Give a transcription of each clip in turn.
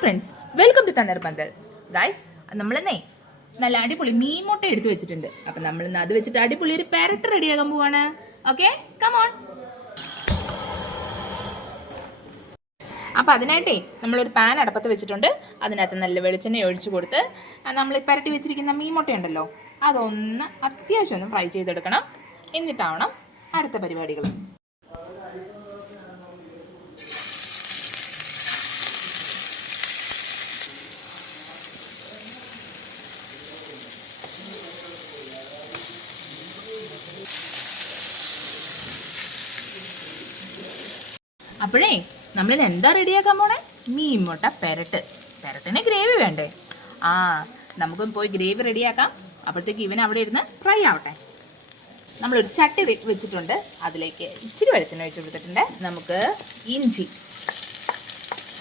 Friends, welcome to Thannerpanthal. Guys, നമ്മളെന്നേ നല്ല അടിപൊളി മീൻ മുട്ട എടുത്തു വെച്ചിട്ടുണ്ട്. അപ്പം നമ്മൾ ഇന്ന് അത് വെച്ചിട്ട് അടിപൊളി ഒരു പെരട്ട് റെഡിയാക്കാൻ പോവാണ്. Okay, come on. അപ്പം അതിനായിട്ടേ നമ്മളൊരു പാൻ അടപ്പത്ത് വെച്ചിട്ടുണ്ട്. അതിനകത്ത് നല്ല വെളിച്ചെണ്ണ ഒഴിച്ചു കൊടുത്ത് നമ്മൾ പെരട്ടി വെച്ചിരിക്കുന്ന മീൻ മുട്ടയുണ്ടല്ലോ, അതൊന്ന് അത്യാവശ്യം ഒന്ന് ഫ്രൈ ചെയ്തെടുക്കണം. എന്നിട്ടാവണം അടുത്ത പരിപാടികൾ. അപ്പോഴേ നമ്മളിന്ന് എന്താ റെഡിയാക്കാൻ പോണേ? മീൻ മുട്ട പെരട്ട്. പെരട്ടിന് ഗ്രേവി വേണ്ടേ? നമുക്കൊന്ന് പോയി ഗ്രേവി റെഡിയാക്കാം. അപ്പോഴത്തേക്ക് ഇവൻ അവിടെ ഇരുന്ന് ഫ്രൈ ആവട്ടെ. നമ്മളൊരു ചട്ടി വെച്ചിട്ടുണ്ട്. അതിലേക്ക് ഇച്ചിരി വെളിച്ചെണ്ണ ഒഴിച്ച് കൊടുത്തിട്ടുണ്ട്. നമുക്ക് ഇഞ്ചി,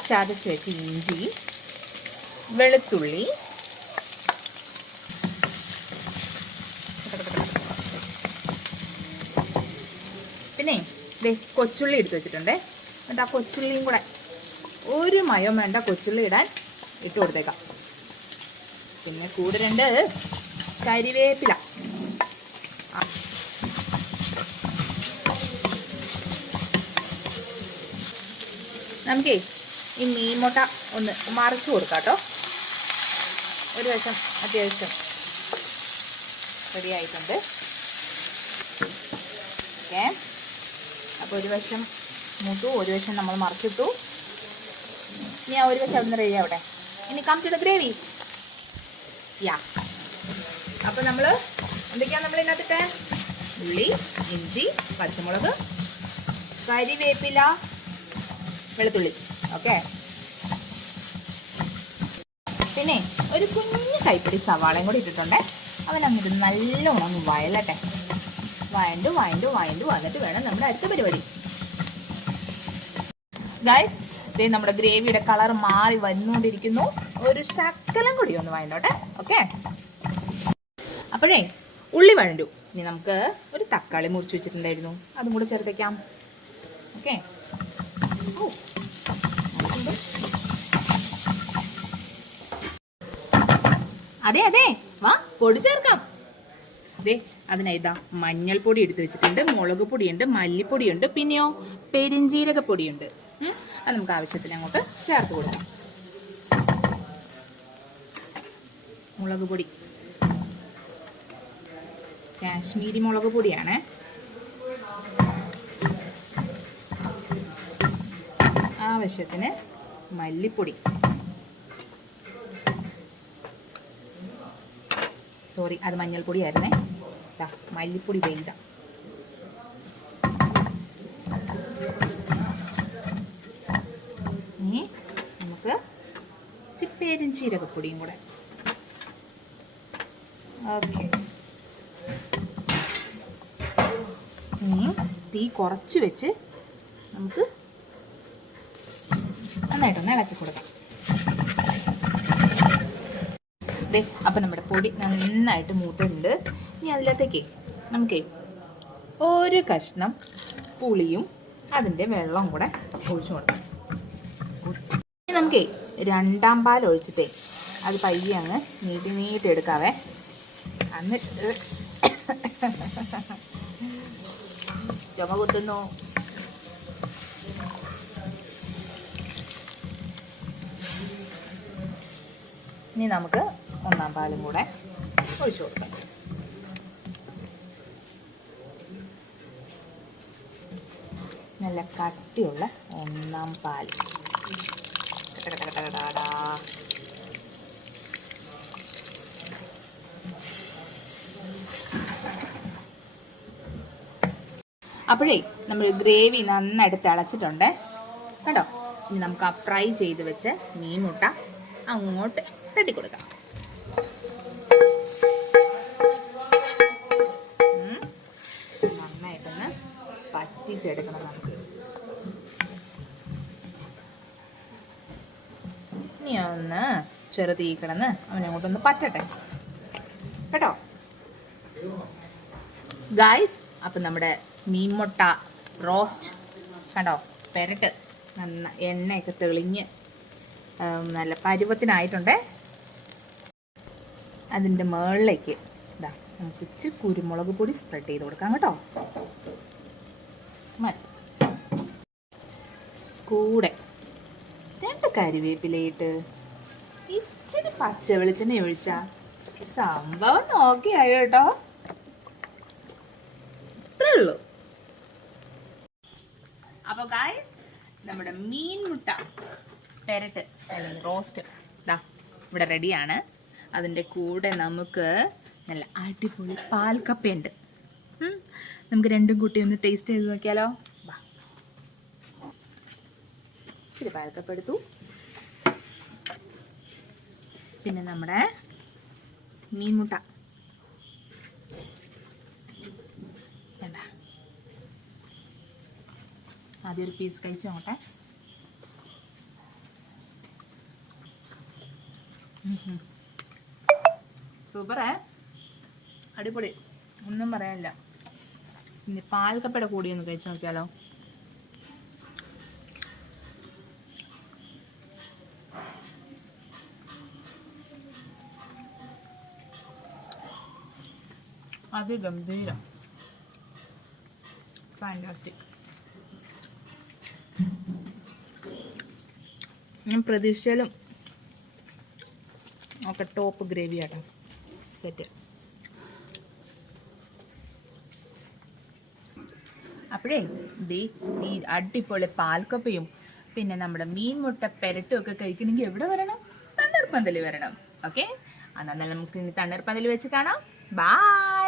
ചതച്ച് വെച്ച് ഇഞ്ചി, വെളുത്തുള്ളി, പിന്നെ കൊച്ചുള്ളി എടുത്ത് വെച്ചിട്ടുണ്ട്. എന്നിട്ട് ആ കൊച്ചുള്ളിയും കൂടെ ഒരു മയം വേണ്ട കൊച്ചുള്ളി ഇടാൻ ഇട്ട് കൊടുത്തേക്കാം. പിന്നെ കൂടെ 2 കരിവേപ്പില. നമുക്കേ ഈ മീൻ മുട്ട ഒന്ന് മറിച്ച് കൊടുക്കാം കേട്ടോ. ഒരു വശം അത്യാവശ്യം റെഡി ആയിട്ടുണ്ട്. ഓക്കെ, അപ്പോൾ ഒരു വശം മൂത്തു, ഒരു വശം നമ്മൾ മറിച്ചിട്ടു. ഇനി ആ ഒരു വശം അവിടെ നിന്ന് റെഡി ആവട്ടെ. ഇനി കം ടു ദ ഗ്രേവി. അപ്പോൾ നമ്മൾ എന്തൊക്കെയാണ് നമ്മൾ ഇതിനകത്തിട്ട്? ഉള്ളി, ഇഞ്ചി, പച്ചമുളക്, കരിവേപ്പില, വെളുത്തുള്ളി. ഓക്കെ, പിന്നെ ഒരു കുഞ്ഞു കൈപ്പിടി സവാളയും കൂടി ഇട്ടിട്ടുണ്ട്. അവനങ്ങിട്ട് നല്ലോണം വയലട്ടെ. വയണ്ടു വന്നിട്ട് വേണം നമ്മുടെ അടുത്ത പരിപാടി. ഗൈസ്, നമ്മുടെ ഗ്രേവിയുടെ കളർ മാറി വന്നുകൊണ്ടിരിക്കുന്നു. ഒരു ശകലം കൂടി ഒന്ന് വഴണ്ടോട്ടെ. ഓക്കെ, അപ്പോഴേ ഉള്ളി വഴണ്ടു. ഇനി നമുക്ക് ഒരു തക്കാളി മുറിച്ച് വെച്ചിട്ടുണ്ടായിരുന്നു, അതും കൂടെ ചേർത്തേക്കാം. ഓക്കെ, അതെ വാ, പൊടി ചേർക്കാം. അതിനാ മഞ്ഞൾപ്പൊടി എടുത്ത് വെച്ചിട്ടുണ്ട്, മുളക് പൊടിയുണ്ട്, മല്ലിപ്പൊടിയുണ്ട്, പിന്നെയോ പെരിഞ്ജീരക പൊടിയുണ്ട്. അത് നമുക്ക് ആവശ്യത്തിന് അങ്ങോട്ട് ചേർത്ത് കൊടുക്കാം. മുളക് പൊടി കാശ്മീരി മുളക് പൊടിയാണ്. ആവശ്യത്തിന് മല്ലിപ്പൊടി, സോറി അത് മഞ്ഞൾപ്പൊടിയായിരുന്നേ. മല്ലിപ്പൊടി വേണ്ട. ഇനി നമുക്ക് പെരിഞ്ജീരകപ്പൊടിയും കൂടെ. ഓക്കെ, ഇനി തീ കുറച്ച് വെച്ച് നമുക്ക് നന്നായിട്ടൊന്ന് ഇളക്കി കൊടുക്കാം. അപ്പം നമ്മുടെ പൊടി നന്നായിട്ട് മൂത്തിട്ടുണ്ട്. ഇനി അതിനകത്തേക്ക് നമുക്ക് ഒരു കഷ്ണം പുളിയും അതിൻ്റെ വെള്ളവും കൂടെ ഒഴിച്ചു കൊടുക്കാം. ഇനി നമുക്ക് 2ാം പാൽ ഒഴിച്ചിട്ടേ അത് പയ്യെ അങ്ങ് നീട്ടി എടുക്കാവേ. എന്നിട്ട് ചുമ കുത്തുന്നു. ഇനി നമുക്ക് 1ാം പാലും കൂടെ ഒഴിച്ചു കൊടുക്കാം. നല്ല കട്ടിയുള്ള 1ാം പാൽ. അപ്പോഴേ നമ്മൾ ഗ്രേവി നന്നായിട്ട് തിളച്ചിട്ടുണ്ട് കേട്ടോ. ഇനി നമുക്ക് ആ ഫ്രൈ ചെയ്ത് വെച്ച് മീൻ മുട്ട അങ്ങോട്ട് തട്ടിക്കൊടുക്കാം. നന്നായിട്ടൊന്ന് പറ്റിച്ചെടുക്കണം നമുക്ക്. ഇനി ഒന്ന് ചെറുതീ കിടന്ന് അവനങ്ങോട്ടൊന്ന് പറ്റട്ടെ കേട്ടോ. ഗായ്സ്, അപ്പം നമ്മുടെ മീൻ മുട്ട റോസ്റ്റ് കണ്ടോ, പെരട്ട് എണ്ണയൊക്കെ തെളിഞ്ഞ് നല്ല പരുവത്തിനായിട്ടുണ്ടേ. അതിൻ്റെ മുകളിലേക്ക് ഇതാ നമുക്ക് ഇച്ചിരി കുരുമുളക് പൊടി സ്പ്രെഡ് ചെയ്ത് കൊടുക്കാം കേട്ടോ. മതി. കൂടെ 2 കരിവേപ്പിലയിട്ട് ഇച്ചിരി പച്ച വെളിച്ചെണ്ണ ഒഴിച്ചാൽ സംഭവം നോക്കിയായോ കേട്ടോ. ഇത്രേ ഉള്ളൂ. അപ്പോൾ ഗായ്സ്, നമ്മുടെ മീൻ മുട്ട പെരട്ട് അല്ലെങ്കിൽ റോസ്റ്റ് ഇതാ ഇവിടെ റെഡിയാണ്. അതിൻ്റെ കൂടെ നമുക്ക് നല്ല അടിപൊളി പാൽക്കപ്പയുണ്ട്. നമുക്ക് രണ്ടും കൂട്ടി ഒന്ന് ടേസ്റ്റ് ചെയ്ത് നോക്കിയാലോ. വാ, ഇച്ചിരി പാൽക്കപ്പ എടുത്തു. പിന്നെ നമ്മുടെ മീൻ മുട്ട വേണ്ട, ആദ്യം ഒരു പീസ് കഴിച്ചു നോക്കട്ടെ. സൂപ്പറേ, അടിപൊളി, ഒന്നും പറയാനില്ല. ഇനി പാൽക്കപ്പയുടെ കൂടി ഒന്ന് കഴിച്ചു നോക്കിയാലോ. അതിഗംഭീരം, ഫാന്റാസ്റ്റിക്. ഞാൻ പ്രതീക്ഷിച്ചാലും ഒക്കെ ടോപ്പ് ഗ്രേവി ആട്ടോ. സെറ്റ്. അപ്പോഴേ ഈ അടിപൊളി പാൽക്കപ്പയും പിന്നെ നമ്മുടെ മീൻ മുട്ട പെരട്ടും ഒക്കെ കഴിക്കണമെങ്കിൽ എവിടെ വരണം? തണ്ണീർപ്പന്തൽ വരണം. ഓക്കെ, എന്നാൽ നമുക്ക് ഇനി തണ്ണീർപ്പന്തൽ വെച്ച് കാണാം. ബൈ.